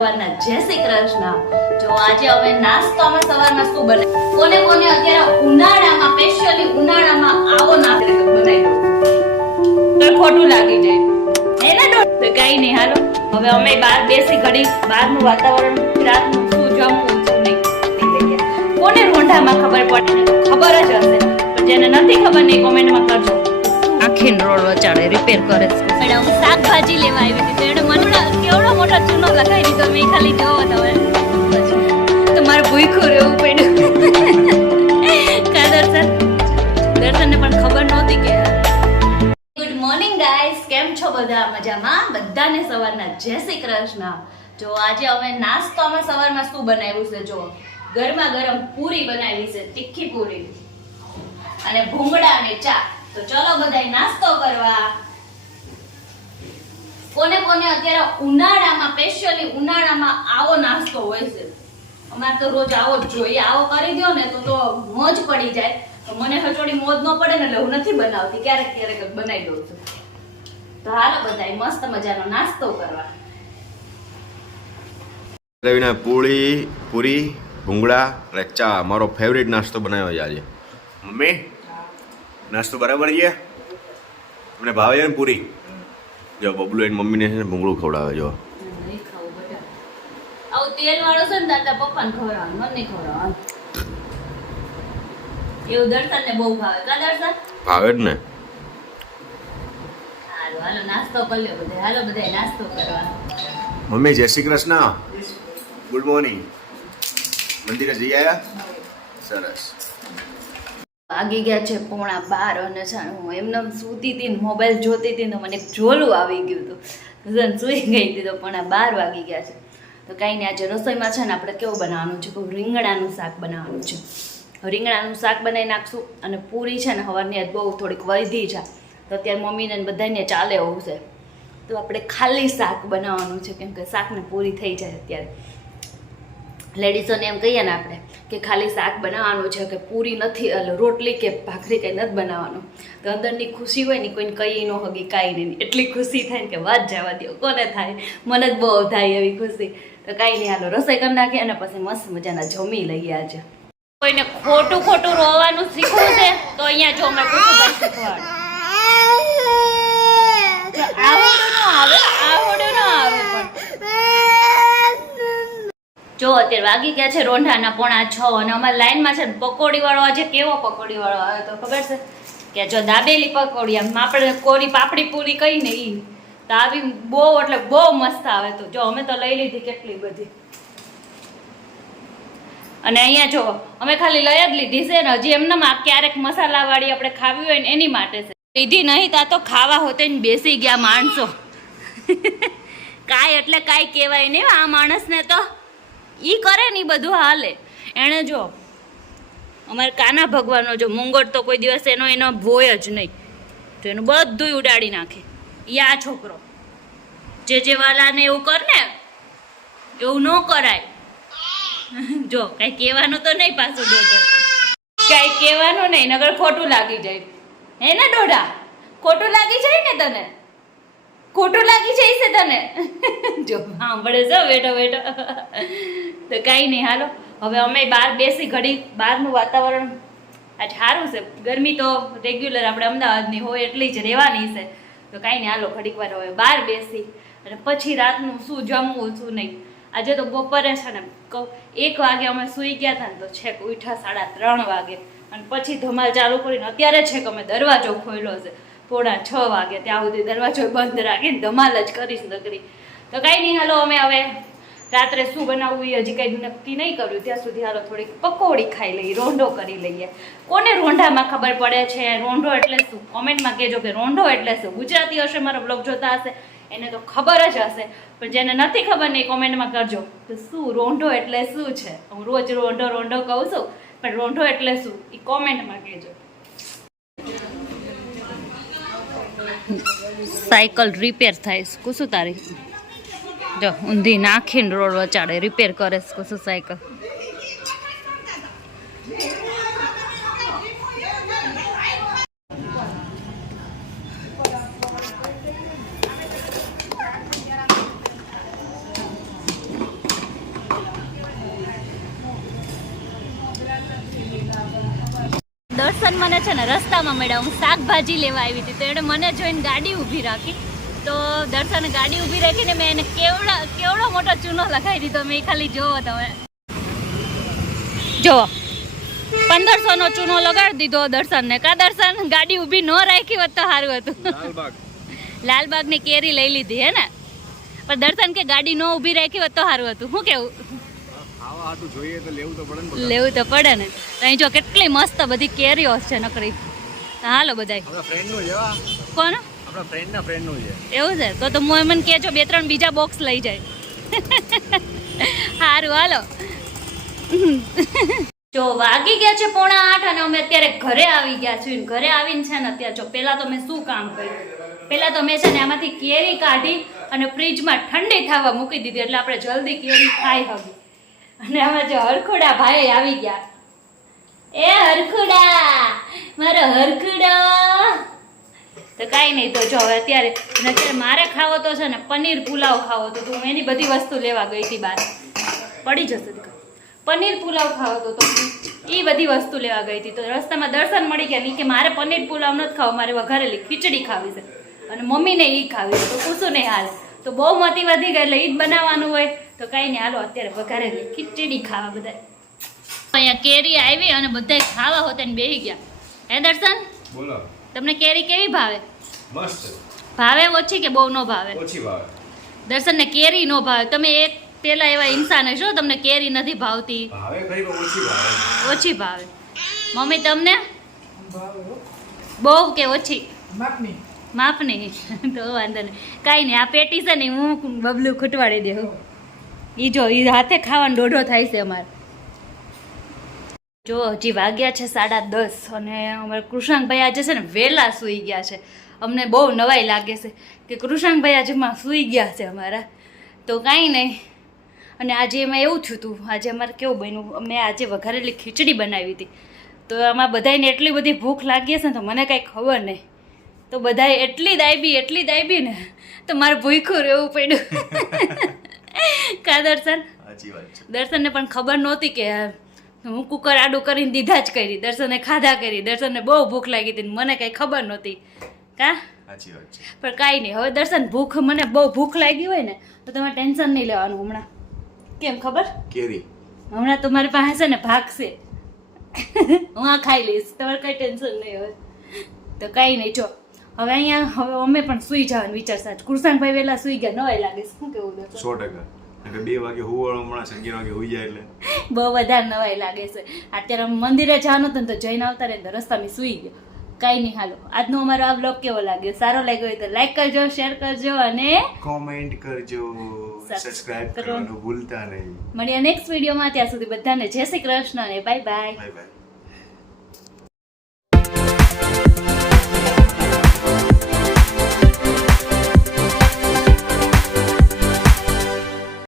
જય શ્રી કૃષ્ણ। જો આજે અમે નાસ્તો અમે સવારમાં શું બનાવ્યું, કોને કોને અત્યારે ઉનાળામાં સ્પેશિયલી ઉનાળામાં આવો નાસ્તો બનાવી દો તો ખોટું લાગી જાય હે ને તો કઈ નહીં હાલો હવે અમે બહાર બેસી ઘડી બહારનું વાતાવરણ રાતનું શું જમવું શું નહીં કોને રોંઢામાં ખબર પડે ખબર જ હશે પણ જેને નથી ખબર નહીં કોમેન્ટમાં કરજો। આખી રોડ વચાડે રિપેર કરે છે મેડમ શાકભાજી લેવા આવી હતી તો એને મને કેવડો મોટો ચૂનો લગાવી દીધો મેં ખાલી જોવો તમે તમારે ભૂખ્યું રહેવું પડ્યું કા દર્શનને પણ ખબર નહોતી કે ગુડ મોર્નિંગ ગાઈસ કેમ છો બધા મજામાં બધાને સવારના જય શ્રી કૃષ્ણ। જો આજે અમે નાસ્તો અમે સવારમાં શું બનાવ્યું છે જો ગરમા ગરમ પૂરી બનાવી છે તીખી પૂરી અને ભૂંગળા અને ચા। તો ચલો બધાય નાસ્તો કરવા। કોને કોને અત્યારે ઉનાળામાં સ્પેશિયલી ઉનાળામાં આવો નાસ્તો હોય છે અમારે તો રોજ આવો જ જોઈએ આવો કરી દો ને તો મોજ પડી જાય। તો મને હચોડી મોજ ન પડે ને એટલે હું નથી બનાવતી ક્યારેક ક્યારેક બનાવી દઉં છું। તો હાલો બધાય મસ્ત મજાનો નાસ્તો કરવા। રવિના પૂરી ભૂંગળા અને ચા મારો ફેવરિટ નાસ્તો બનાવ્યો છે આજે। મમ્મી નાસ્તો બરાબર છે મને ભાવે છે ને પૂરી જો બબલુ એની મમ્મીને છે ને ભૂંગળું ખવડાવે જો નહીં ખાવું બેટા આવું તેલ વાળો છે ને તાતા પપ્પાને ખવડાવવાનું મને નહીં ખવડાવવાનું એવું દર્શનને બહુ ભાવે કા દર્શન ભાવે જ ને। હાલો હાલો નાસ્તો કરી લ્યો બધા હાલો બધા નાસ્તો કરવા। મમ્મી જય શ્રી કૃષ્ણ ગુડ મોર્નિંગ મંદિરે જઈ આવ્યા સરસ। વાગી ગયા છે 11:15 અને હું એમને સૂતી હતી ને મોબાઈલ જોતી હતી ને મને એક ઝોલું આવી ગયું હતું સૂઈ ગઈ હતી તો 11:15 વાગી ગયા છે। તો કાંઈ નહીં આજે રસોઈમાં છે ને આપણે કેવું બનાવવાનું છે રીંગણાનું શાક બનાવવાનું છે। રીંગણાનું શાક બનાવી નાખશું અને પૂરી છે ને સવારની આજ બહુ થોડીક વધી છે તો અત્યારે મમ્મીને બધાને ચાલે એવું છે તો આપણે ખાલી શાક બનાવવાનું છે કેમ કે શાકને પૂરી થઈ જાય અત્યારે લેડીઝોને એમ કહીએ ને આપણે કે ખાલી શાક બનાવવાનું છે કે પૂરી નથી રોટલી કે ભાખરી કંઈ નથી બનાવવાનું તો અંદરની ખુશી હોય ને કોઈને કહી ન હગી કાંઈ નહીં એટલી ખુશી થાય ને કે વાત જવા દો કોને થાય મને જ બહુ થાય એવી ખુશી। તો કાંઈ નહીં હાલો રસોઈ કરી નાખીએ અને પછી મસ્ત મજાના જમી લઈએ આજે। કોઈને ખોટું ખોટું રોવાનું શીખવું છે તો અહીંયા જો અમે કુસુભાઈ શીખવાડ આવડું ન આવે પણ જો અત્યારે વાગી ગયા છે રોંઢાના 5:45 અને અમારી લાઈનમાં છે ને પકોડી વાળો આજે કેવો પકોડી વાળો આવે તો ખબર છે કે જો દાબેલી પકોડી આમ આપણે કોરી પાપડી પૂરી કઈ ને ઈ તો આવી બહુ એટલે બહુ મસ્ત આવે તો જો અમે તો લઈ લીધી કેટલી બધી અને અહીંયા જો અમે ખાલી લઈ જ લીધી છે ને હજી એમને ક્યારેક મસાલાવાળી આપણે ખાવી હોય ને એની માટે છે લીધી નહીં તા તો ખાવા હોતે ને બેસી ગયા માણસો કાંઈ એટલે કાંઈ કહેવાય નહીં આ માણસને તો ઈ કરે ને બધું હાલે એણે જો અમારે કાના ભગવાનનો જો મુંગટ તો કોઈ દિવસ એનો ભોય જ નહીં તો એનું બધું ઉડાડી નાખે ઈ આ છોકરો જે વાલાને એવું કર ને એવું ન કરાય જો કાંઈ કહેવાનું તો નહીં પાછું દોઢ કાંઈ કહેવાનું નહીં નગર ખોટું લાગી જાય હે ને દોઢા ખોટું લાગી જાય ને તને ખોટું લાગી જાય છે તને જો સાંભળે છે બેઠો બેઠો તો કાંઈ નહીં હાલો હવે અમે બહાર બેસી ઘડી બહારનું વાતાવરણ આજ સારું છે ગરમી તો રેગ્યુલર આપણે અમદાવાદની હોય એટલી જ રહેવાની છે તો કાંઈ નહીં હાલો ઘડીક વાર હવે બહાર બેસી અને પછી રાતનું શું જમવું શું નહીં આજે તો બપોરે છે ને 1 વાગે અમે સૂઈ ગયા હતા ને તો છેક ઉઠ્યા 3:30 વાગે અને પછી ધમાલ ચાલુ કરીને અત્યારે છેક અમે દરવાજો ખોલ્યો છે 5:45 વાગે ત્યાં સુધી દરવાજો બંધ રાખીને ધમાલ જ કરીશ નકરી તો કાંઈ નહીં હાલો અમે હવે રાત્રે શું બનાવવું એ હજી કંઈ નક્કી નહીં કર્યું ત્યાં સુધી હાલો થોડીક પકોડી ખાઈ લઈએ રોંઢો કરી લઈએ। કોને રોંઢામાં ખબર પડે છે રોંઢો એટલે શું કોમેન્ટમાં કહેજો કે રોંઢો એટલે શું ગુજરાતી હશે મારો બ્લોગ જોતા હશે એને તો ખબર જ હશે પણ જેને નથી ખબર ને એ કોમેન્ટમાં કરજો કે શું રોંઢો એટલે શું છે હું રોજ રોંઢો કહું છું પણ રોંઢો એટલે શું એ કોમેન્ટમાં કહેજો। સાયકલ રિપેર થાય કુશું તારી જો ઊંધી નાખીને રોડ વચાડે રિપેર કરે કુશું સાયકલ દર્શન મને છે ને રસ્તામાં મળ્યા. હું શાકભાજી લેવા આવી હતી તો એણે મને જોઈને ગાડી ઊભી રાખી. તો દર્શને ગાડી ઊભી રાખીને મેં એને કેવડો મોટો ચૂનો લગાવી દીધો. મેં ખાલી જોવો તમે જો 1500 નો ચૂનો લગાડી દીધો દર્શનને. કા દર્શન ગાડી ઊભી ન રાખી હોત તો સારું હતું. લાલબાગની કેરી લઈ લીધી હે ને, પણ દર્શન કે ગાડી ન ઊભી રાખી હોત તો સારું હતું. શું કેવું? લેવું તો પડે ને. અહીં જો કેટલી મસ્ત બધી કેરીઓ છે નકરી. હાલો બધાય કોણ એવું છે તો મને કહેજો 2-3 બીજા બોક્સ લઈ જાય. સારું હાલો. જો વાગી ગયા છે 7:45 અને અમે અત્યારે ઘરે આવી ગયા છીએ. ઘરે આવીને છે ને અત્યારે જો પહેલા તો મેં શું કામ કર્યું, પહેલા તો મેં છે ને આમાંથી કેરી કાઢી અને ફ્રીજમાં ઠંડી થવા મૂકી દીધી એટલે આપણે જલ્દી કેરી ખાઈ હતી. અને આમાં જો હરખુડા ભાઈ આવી ગયા. એ હરખુડા, મારો હરખુડો. તો કાંઈ નહીં, તો જો હવે અત્યારે મારે ખાવો તો છે ને પનીર પુલાવ ખાવો તો હું એની બધી વસ્તુ લેવા ગઈ હતી બહાર. પડી જશે પનીર પુલાવ ખાવો તો એ બધી વસ્તુ લેવા ગઈ હતી. તો રસ્તામાં દર્શન મળી ગયા નહીં કે મારે પનીર પુલાવ નથી ખાવો, મારે વઘારેલી ખીચડી ખાવી છે અને મમ્મીને એ ખાવી છે. તો પૂછું નહીં હાલે, તો બહુ મતી વધી ગઈ એટલે એ જ બનાવવાનું હોય. તો કાંઈ નહીં હાલો અત્યારે વઘારેલી ખીચડી ખાવા બધા. અહીંયા કેરી આવી અને બધા ખાવા હોતે ને બેસી ગયા. હે દર્શન, બોલો તમને કેરી કેવી ભાવે? મસ્ત ભાવે ઓછી કે બહુ ન ભાવે? ઓછી ભાવે. દર્શનને કેરી ન ભાવે. તમે એક પેલા એવા ઇન્સાન છો તમને કેરી નથી ભાવતી? ભાવે ખરી પણ ઓછી ભાવે. ઓછી ભાવે. મમ્મી તમને બહુ કે ઓછી? માપની. તો વાંધો નહીં, કાંઈ નહીં. આ પેટી છે ને હું બબલું ખૂટવાડી દેવું. એ જો એ હાથે ખાવાનો દોઢો થાય છે અમારે. જો હજી વાગ્યા છે 10:30 અને અમારે કૃષાંકભાઈ આજે છે ને વહેલા સૂઈ ગયા છે. અમને બહુ નવાઈ લાગે છે કે કૃષાંકભાઈ આજેમાં સૂઈ ગયા છે અમારા. તો કાંઈ નહીં. અને આજે એમાં એવું થયું હતું, આજે અમારે કેવું બન્યું, મેં આજે વઘારેલી ખીચડી બનાવી હતી. તો આમાં બધાને એટલી બધી ભૂખ લાગી હશે ને તો મને કાંઈ ખબર નહીં. તો બધાએ એટલી દાયબી ને તો મારે ભૂખ્યું રહેવું પડ્યું. કા દર્શન? દર્શનને પણ ખબર નહોતી કે હું કુકર આડું કરીને દીધા જ કરી. દર્શને ખાધા કરી. દર્શનને બહુ ભૂખ લાગી હતી, મને કાંઈ ખબર નહોતી. કા? પણ કાંઈ નહીં. હવે દર્શન મને બહુ ભૂખ લાગી હોય ને તો તમારે ટેન્શન નહીં લેવાનું. હમણાં કેમ ખબર? કેરી હમણાં તો મારી પાસે છે ને ભાગશે. હું આ ખાઈ લઈશ, તમારે કઈ ટેન્શન નહીં હોય. તો કાંઈ નહીં. જો હવે હવે અમે પણ સુઈ જવાનું વિચાર સાથે. કૃષાંકભાઈ વહેલા સુઈ ગયા, નવાઈ લાગે. શું કેવું? 100%. 2 વાગે હુવાળો હમણાં 11 વાગે હોઈ જાય એટલે બહુ વધારે નવાઈ લાગે છે. અત્યારે મંદિરે જવાનું હતું ને તો જઈને આવતા રહે તો રસ્તામાં સુઈ ગયો. કાંઈ નહીં હાલો. આજનો અમારો આ બ્લોગ કેવો લાગ્યો? સારો લાગ્યો હોય તો લાઈક કરજો, શેર કરજો અને કોમેન્ટ કરજો, સબસ્ક્રાઇબ કરવાનું ભૂલતા નહીં. મળીએ નેક્સ્ટ વિડીયોમાં. ત્યાં સુધી બધાને જય શ્રી કૃષ્ણ અને બાય બાય. Bye bye.